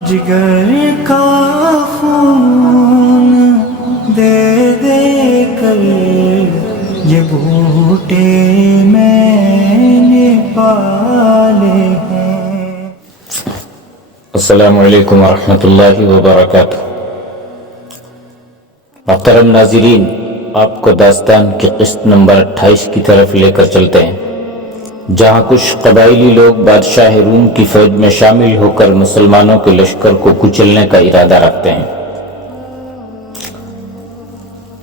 جگر کا خون دے دے کر یہ بوٹے میں نے پالے ہیں۔ السلام علیکم ورحمۃ اللہ وبرکاتہ۔ محترم ناظرین، آپ کو داستان کی قسط نمبر 28 کی طرف لے کر چلتے ہیں، جہاں کچھ قبائلی لوگ بادشاہ روم کی فوج میں شامل ہو کر مسلمانوں کے لشکر کو کچلنے کا ارادہ رکھتے ہیں،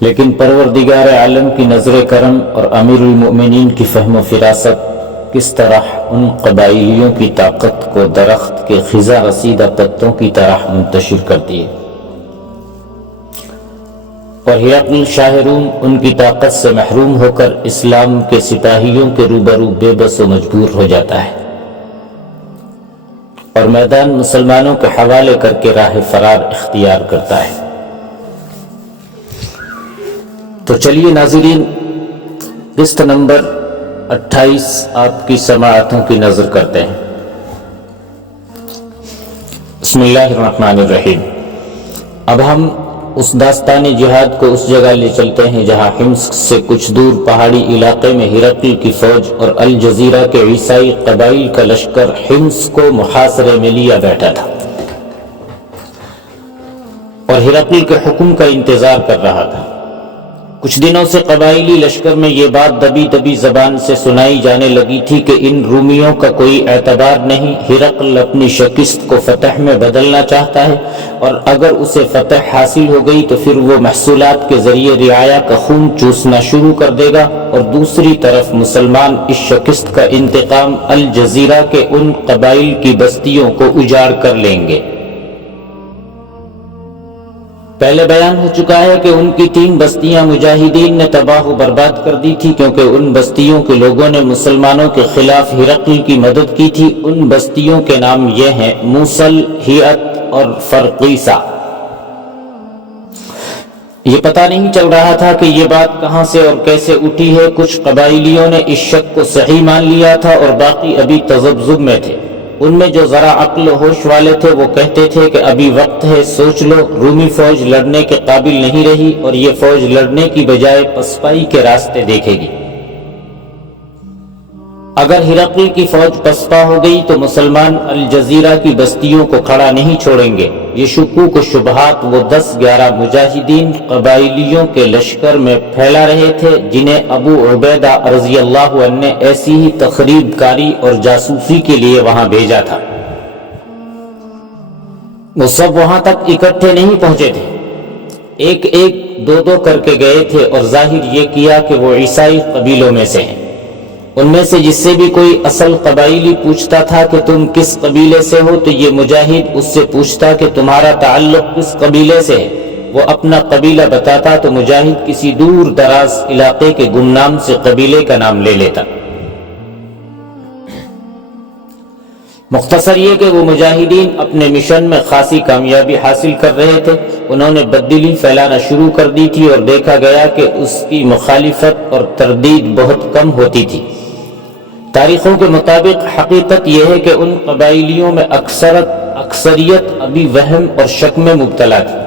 لیکن پروردگار عالم کی نظر کرم اور امیر المؤمنین کی فہم و فراست کس طرح ان قبائلیوں کی طاقت کو درخت کے خزاں رسیدہ پتوں کی طرح منتشر کرتی ہے، اور ہرقل شاہ روم ان کی طاقت سے محروم ہو کر اسلام کے سپاہیوں کے روبرو بے بس و مجبور ہو جاتا ہے اور میدان مسلمانوں کے حوالے کر کے راہ فرار اختیار کرتا ہے۔ تو چلیے ناظرین، قسط نمبر 28 آپ کی سماعتوں کی نظر کرتے ہیں۔ بسم اللہ الرحمن الرحیم۔ اب ہم اس داستان جہاد کو اس جگہ لے چلتے ہیں جہاں حمص سے کچھ دور پہاڑی علاقے میں ہرقل کی فوج اور الجزیرہ کے عیسائی قبائل کا لشکر حمص کو محاصرے میں لیا بیٹھا تھا اور ہرقل کے حکم کا انتظار کر رہا تھا۔ کچھ دنوں سے قبائلی لشکر میں یہ بات دبی دبی زبان سے سنائی جانے لگی تھی کہ ان رومیوں کا کوئی اعتبار نہیں، ہرقل اپنی شکست کو فتح میں بدلنا چاہتا ہے، اور اگر اسے فتح حاصل ہو گئی تو پھر وہ محصولات کے ذریعے رعایا کا خون چوسنا شروع کر دے گا، اور دوسری طرف مسلمان اس شکست کا انتقام الجزیرہ کے ان قبائل کی بستیوں کو اجاڑ کر لیں گے۔ پہلے بیان ہو چکا ہے کہ ان کی 3 بستیاں مجاہدین نے تباہ و برباد کر دی تھی، کیونکہ ان بستیوں کے لوگوں نے مسلمانوں کے خلاف ہرقل کی مدد کی تھی۔ ان بستیوں کے نام یہ ہیں: موصل، ہیئت اور فرقیسہ۔ یہ پتہ نہیں چل رہا تھا کہ یہ بات کہاں سے اور کیسے اٹھی ہے۔ کچھ قبائلیوں نے اس شک کو صحیح مان لیا تھا اور باقی ابھی تذبذب میں تھے۔ ان میں جو ذرا عقل و ہوش والے تھے وہ کہتے تھے کہ ابھی وقت ہے، سوچ لو، رومی فوج لڑنے کے قابل نہیں رہی اور یہ فوج لڑنے کی بجائے پسپائی کے راستے دیکھے گی۔ اگر ہرقل کی فوج پسپا ہو گئی تو مسلمان الجزیرہ کی بستیوں کو کھڑا نہیں چھوڑیں گے۔ یہ شکوک و شبہات وہ 10-11 مجاہدین قبائلیوں کے لشکر میں پھیلا رہے تھے، جنہیں ابو عبیدہ رضی اللہ عنہ نے ایسی ہی تخریب کاری اور جاسوسی کے لیے وہاں بھیجا تھا۔ وہ سب وہاں تک اکٹھے نہیں پہنچے تھے، ایک ایک 2 کر کے گئے تھے اور ظاہر یہ کیا کہ وہ عیسائی قبیلوں میں سے ہیں۔ ان میں سے جس سے بھی کوئی اصل قبائلی پوچھتا تھا کہ تم کس قبیلے سے ہو تو یہ مجاہد اس سے پوچھتا کہ تمہارا تعلق کس قبیلے سے ہے۔ وہ اپنا قبیلہ بتاتا تو مجاہد کسی دور دراز علاقے کے گمنام سے قبیلے کا نام لے لیتا۔ مختصر یہ کہ وہ مجاہدین اپنے مشن میں خاصی کامیابی حاصل کر رہے تھے۔ انہوں نے بددلی پھیلانا شروع کر دی تھی اور دیکھا گیا کہ اس کی مخالفت اور تردید بہت کم ہوتی تھی۔ تاریخوں کے مطابق حقیقت یہ ہے کہ ان قبائلیوں میں اکثریت ابھی وہم اور شک میں مبتلا تھی۔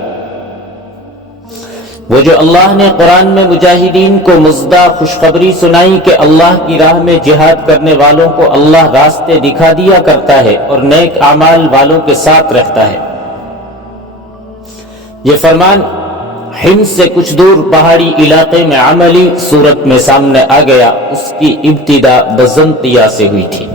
وہ جو اللہ نے قرآن میں مجاہدین کو مزدہ خوشخبری سنائی کہ اللہ کی راہ میں جہاد کرنے والوں کو اللہ راستے دکھا دیا کرتا ہے اور نیک اعمال والوں کے ساتھ رہتا ہے، یہ فرمان حمص سے کچھ دور پہاڑی علاقے میں عملی صورت میں سامنے آ گیا۔ اس کی ابتدا بزنطیہ سے ہوئی تھی۔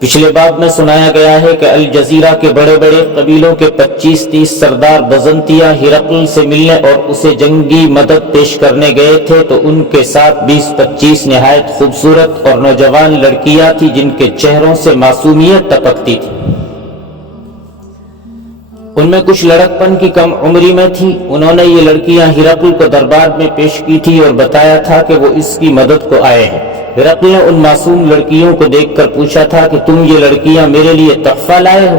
پچھلے باب میں سنایا گیا ہے کہ الجزیرہ کے بڑے بڑے قبیلوں کے 25-30 سردار بزنطیہ ہرقل سے ملنے اور اسے جنگی مدد پیش کرنے گئے تھے، تو ان کے ساتھ 20-25 نہایت خوبصورت اور نوجوان لڑکیاں تھیں جن کے چہروں سے معصومیت ٹپکتی تھی۔ ان میں کچھ لڑکپن کی کم عمری میں تھی۔ انہوں نے یہ لڑکیاں ہرقل کو دربار میں پیش کی تھی اور بتایا تھا کہ وہ اس کی مدد کو آئے ہیں۔ ہرقل نے ان معصوم لڑکیوں کو دیکھ کر پوچھا تھا کہ تم یہ لڑکیاں میرے لیے تحفہ لائے ہو؟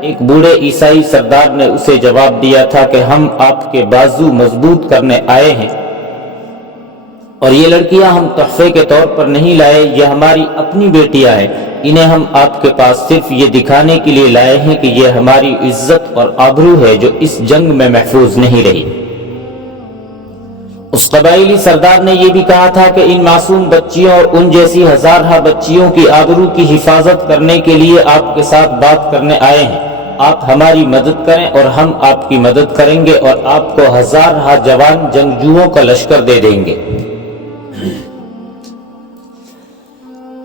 ایک بوڑھے عیسائی سردار نے اسے جواب دیا تھا کہ ہم آپ کے بازو مضبوط کرنے آئے ہیں۔ اور یہ لڑکیاں ہم تحفے کے طور پر نہیں لائے، یہ ہماری اپنی بیٹیاں ہیں، انہیں ہم آپ کے پاس صرف یہ دکھانے کے لیے لائے ہیں کہ یہ ہماری عزت اور آبرو ہے جو اس جنگ میں محفوظ نہیں رہی۔ اس قبائلی سردار نے یہ بھی کہا تھا کہ ان معصوم بچیوں اور ان جیسی ہزارہ بچیوں کی آبرو کی حفاظت کرنے کے لیے آپ کے ساتھ بات کرنے آئے ہیں، آپ ہماری مدد کریں اور ہم آپ کی مدد کریں گے اور آپ کو ہزارہ جوان جنگجوؤں کا لشکر دے دیں گے۔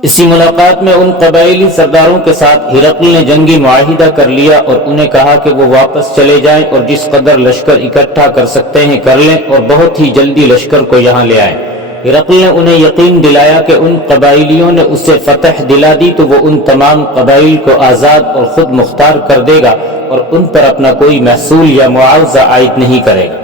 اسی ملاقات میں ان قبائلی سرداروں کے ساتھ ہرقل نے جنگی معاہدہ کر لیا اور انہیں کہا کہ وہ واپس چلے جائیں اور جس قدر لشکر اکٹھا کر سکتے ہیں کر لیں اور بہت ہی جلدی لشکر کو یہاں لے آئیں۔ ہرقل نے انہیں یقین دلایا کہ ان قبائلیوں نے اسے فتح دلا دی تو وہ ان تمام قبائل کو آزاد اور خود مختار کر دے گا اور ان پر اپنا کوئی محصول یا معاوضہ عائد نہیں کرے گا۔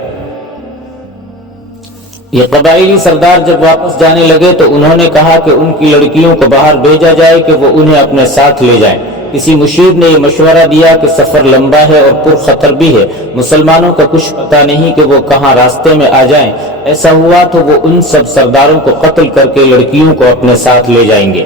یہ قبائلی سردار جب واپس جانے لگے تو انہوں نے کہا کہ ان کی لڑکیوں کو باہر بھیجا جائے کہ وہ انہیں اپنے ساتھ لے جائیں۔ کسی مشیر نے یہ مشورہ دیا کہ سفر لمبا ہے اور پر خطر بھی ہے، مسلمانوں کا کچھ پتہ نہیں کہ وہ کہاں راستے میں آ جائیں، ایسا ہوا تو وہ ان سب سرداروں کو قتل کر کے لڑکیوں کو اپنے ساتھ لے جائیں گے۔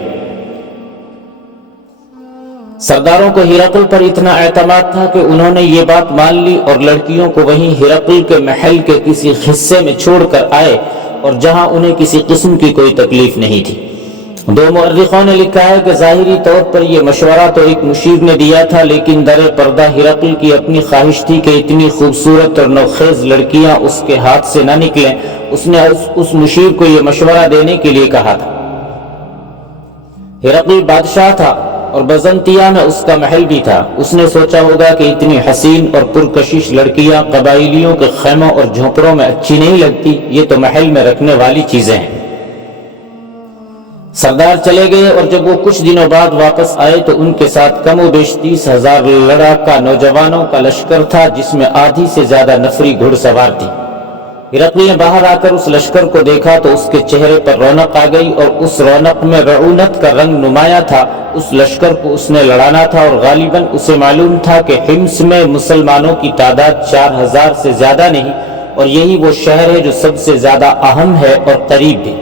سرداروں کو ہرقل پر اتنا اعتماد تھا کہ انہوں نے یہ بات مان لی اور لڑکیوں کو وہیں ہرقل کے محل کے کسی حصے میں چھوڑ کر آئے اور جہاں انہیں کسی قسم کی کوئی تکلیف نہیں تھی۔ دو مورخوں نے لکھا ہے کہ ظاہری طور پر یہ مشورہ تو ایک مشیر نے دیا تھا، لیکن در پردہ ہرقل کی اپنی خواہش تھی کہ اتنی خوبصورت اور نوخیز لڑکیاں اس کے ہاتھ سے نہ نکلیں۔ اس نے اس مشیر کو یہ مشورہ دینے کے لیے کہا تھا۔ ہرقل بادشاہ تھا اور بزنطیہ میں اس کا محل بھی تھا۔ اس نے سوچا ہوگا کہ اتنی حسین اور پرکشش لڑکیاں قبائلیوں کے خیموں اور جھونپڑوں میں اچھی نہیں لگتی، یہ تو محل میں رکھنے والی چیزیں ہیں۔ سردار چلے گئے اور جب وہ کچھ دنوں بعد واپس آئے تو ان کے ساتھ کم و بیش 30,000 لڑاکا نوجوانوں کا لشکر تھا، جس میں آدھی سے زیادہ نفری گھڑ سوار تھی۔ ہرقل نے باہر آ کر اس لشکر کو دیکھا تو اس کے چہرے پر رونق آ گئی اور اس رونق میں رعونت کا رنگ نمایاں تھا۔ اس لشکر کو اس نے لڑانا تھا اور غالباً اسے معلوم تھا کہ حمص میں مسلمانوں کی تعداد 4,000 سے زیادہ نہیں، اور یہی وہ شہر ہے جو سب سے زیادہ اہم ہے اور قریب بھی۔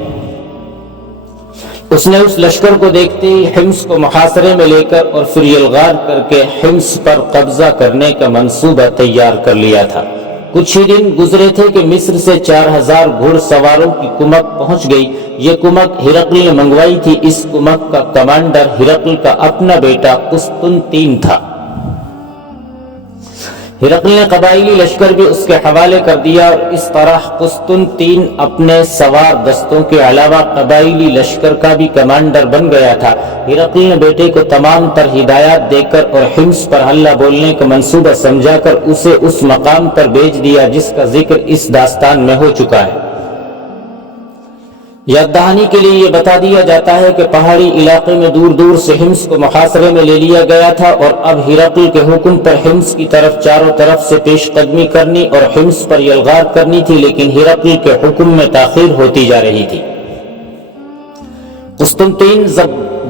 اس نے اس لشکر کو دیکھتے ہی حمص کو محاصرے میں لے کر اور پھر یلغار کر کے حمص پر قبضہ کرنے کا منصوبہ تیار کر لیا تھا۔ کچھ ہی دن گزرے تھے کہ مصر سے 4,000 گھڑ سواروں کی کمک پہنچ گئی۔ یہ کمک ہرقل نے منگوائی تھی۔ اس کمک کا کمانڈر ہرقل کا اپنا بیٹا قسطنطین تھا۔ ہرقل نے قبائلی لشکر بھی اس کے حوالے کر دیا اور اس طرح قسطنطین اپنے سوار دستوں کے علاوہ قبائلی لشکر کا بھی کمانڈر بن گیا تھا۔ ہرقل نے بیٹے کو تمام تر ہدایات دے کر اور حمص پر حملہ بولنے کا منصوبہ سمجھا کر اسے اس مقام پر بھیج دیا جس کا ذکر اس داستان میں ہو چکا ہے۔ یاد دہانی کے لیے یہ بتا دیا جاتا ہے کہ پہاڑی علاقے میں دور دور سے حمص کو محاصرے میں لے لیا گیا تھا اور اب ہرقل کے حکم پر حمص کی طرف چاروں طرف سے پیش قدمی کرنی اور حمص پر یلغار کرنی تھی، لیکن ہرقل کے حکم میں تاخیر ہوتی جا رہی تھی۔ قسطنطین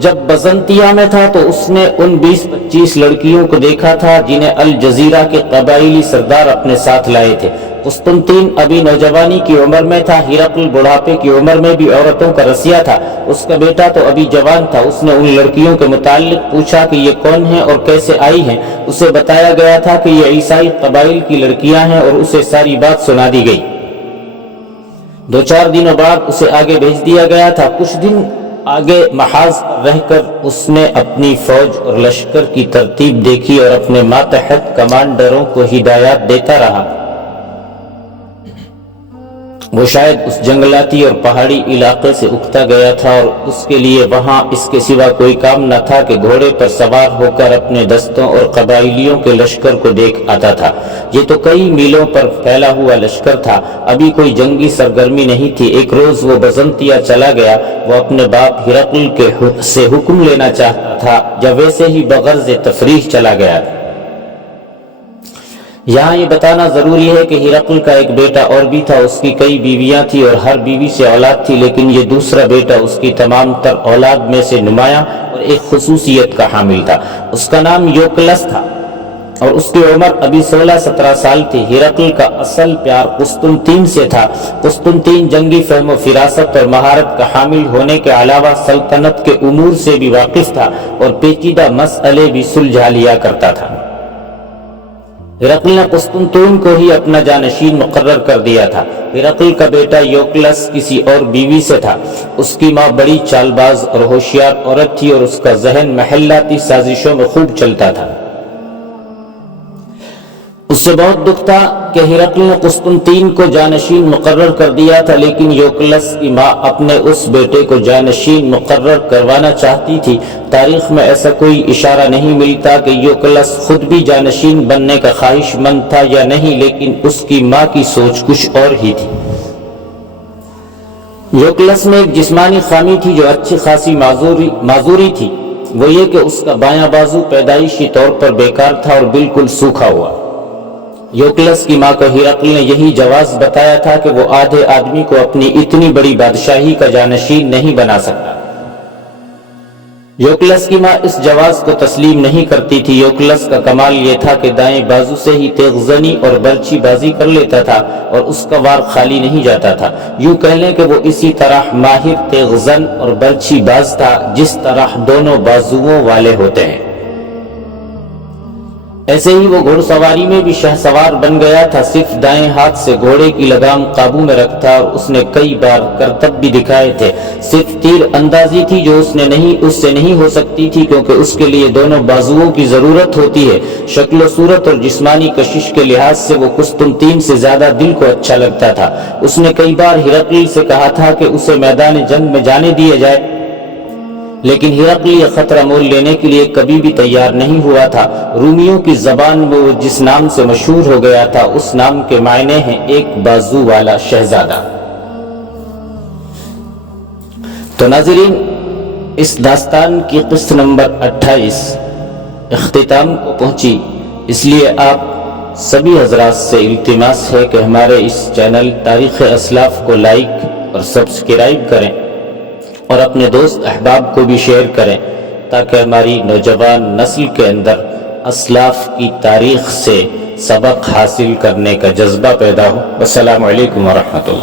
جب بزنطیہ میں تھا تو اس نے ان 20-25 لڑکیوں کو دیکھا تھا جنہیں الجزیرہ کے قبائلی سردار اپنے ساتھ لائے تھے۔ قسطنطین ابھی نوجوانی کی عمر میں تھا، ہرقل بڑھاپے کی عمر میں بھی عورتوں کا رسیا تھا۔ اس کا بیٹا تو ابھی جوان تھا۔ اس نے ان لڑکیوں کے متعلق پوچھا کہ یہ کون ہیں اور کیسے آئی ہیں۔ اسے بتایا گیا تھا کہ یہ عیسائی قبائل کی لڑکیاں ہیں اور اسے ساری بات سنا دی گئی۔ 2-4 دنوں بعد اسے آگے بھیج دیا گیا تھا۔ کچھ دن آگے محاذ پر رہ کر اس نے اپنی فوج اور لشکر کی ترتیب دیکھی اور اپنے ماتحت کمانڈروں کو ہدایات دیتا رہا۔ وہ شاید اس جنگلاتی اور پہاڑی علاقے سے اکتا گیا تھا اور اس کے لیے وہاں اس کے سوا کوئی کام نہ تھا کہ گھوڑے پر سوار ہو کر اپنے دستوں اور قبائلیوں کے لشکر کو دیکھ آتا تھا۔ یہ تو کئی میلوں پر پھیلا ہوا لشکر تھا، ابھی کوئی جنگی سرگرمی نہیں تھی۔ ایک روز وہ بزنطیہ چلا گیا۔ وہ اپنے باپ ہرقل سے حکم لینا چاہتا تھا یا ویسے ہی بغرض تفریح چلا گیا تھا۔ یہاں یہ بتانا ضروری ہے کہ ہرقل کا ایک بیٹا اور بھی تھا۔ اس کی کئی بیویاں تھیں اور ہر بیوی سے اولاد تھی، لیکن یہ دوسرا بیٹا اس کی تمام تر اولاد میں سے نمایاں اور ایک خصوصیت کا حامل تھا۔ اس کا نام یوکلس تھا۔ اور اس کی عمر ابھی 16-17 سال تھی۔ ہرقل کا اصل پیار قسطنطین سے تھا۔ قسطنطین جنگی فہم و فراست اور مہارت کا حامل ہونے کے علاوہ سلطنت کے امور سے بھی واقف تھا اور پیچیدہ مسئلے بھی سلجھا لیا کرتا تھا۔ ہرقل نے قسطنطین کو ہی اپنا جانشین مقرر کر دیا تھا۔ ہرقل کا بیٹا یوکلس کسی اور بیوی سے تھا۔ اس کی ماں بڑی چال باز اور ہوشیار عورت تھی اور اس کا ذہن محلاتی سازشوں میں خوب چلتا تھا۔ اس سے بہت دکھ تھا کہ ہرقل نے قسطنطین کو جانشین مقرر کر دیا تھا، لیکن یوکلس کی ماں اپنے اس بیٹے کو جانشین مقرر کروانا چاہتی تھی۔ تاریخ میں ایسا کوئی اشارہ نہیں ملتا کہ یوکلس خود بھی جانشین بننے کا خواہش مند تھا یا نہیں، لیکن اس کی ماں کی سوچ کچھ اور ہی تھی۔ یوکلس میں ایک جسمانی خامی تھی جو اچھی خاصی معذوری تھی، وہ یہ کہ اس کا بایاں بازو پیدائشی طور پر بیکار تھا اور بالکل سوکھا ہوا۔ یوکلس کی ماں کو ہرقل نے یہی جواز بتایا تھا کہ وہ آدھے آدمی کو اپنی اتنی بڑی بادشاہی کا جانشین نہیں بنا سکتا۔ یوکلس کی ماں اس جواز کو تسلیم نہیں کرتی تھی۔ یوکلس کا کمال یہ تھا کہ دائیں بازو سے ہی تیغ زنی اور برچی بازی کر لیتا تھا اور اس کا وار خالی نہیں جاتا تھا۔ یوں کہہ لیں کہ وہ اسی طرح ماہر تیغ زن اور برچی باز تھا جس طرح دونوں بازوؤں والے ہوتے ہیں۔ ایسے ہی وہ گھوڑ سواری میں بھی شہ سوار بن گیا تھا۔ صرف دائیں ہاتھ سے گھوڑے کی لگام قابو میں رکھتا اور اس نے کئی بار کرتب بھی دکھائے تھے۔ صرف تیر اندازی تھی جو اس سے نہیں ہو سکتی تھی، کیونکہ اس کے لیے دونوں بازوؤں کی ضرورت ہوتی ہے۔ شکل و صورت اور جسمانی کشش کے لحاظ سے وہ قسطنطین سے زیادہ دل کو اچھا لگتا تھا۔ اس نے کئی بار ہرقل سے کہا تھا کہ اسے میدان جنگ میں جانے دیا جائے، لیکن ہرقل یہ خطرہ مول لینے کے لیے کبھی بھی تیار نہیں ہوا تھا۔ رومیوں کی زبان میں وہ جس نام سے مشہور ہو گیا تھا، اس نام کے معنی ہیں ایک بازو والا شہزادہ۔ تو ناظرین، اس داستان کی قسط نمبر 28 اختتام کو پہنچی، اس لیے آپ سبھی حضرات سے التماس ہے کہ ہمارے اس چینل تاریخ اسلاف کو لائک اور سبسکرائب کریں اور اپنے دوست احباب کو بھی شیئر کریں، تاکہ ہماری نوجوان نسل کے اندر اسلاف کی تاریخ سے سبق حاصل کرنے کا جذبہ پیدا ہو۔ السلام علیکم ورحمۃ اللہ۔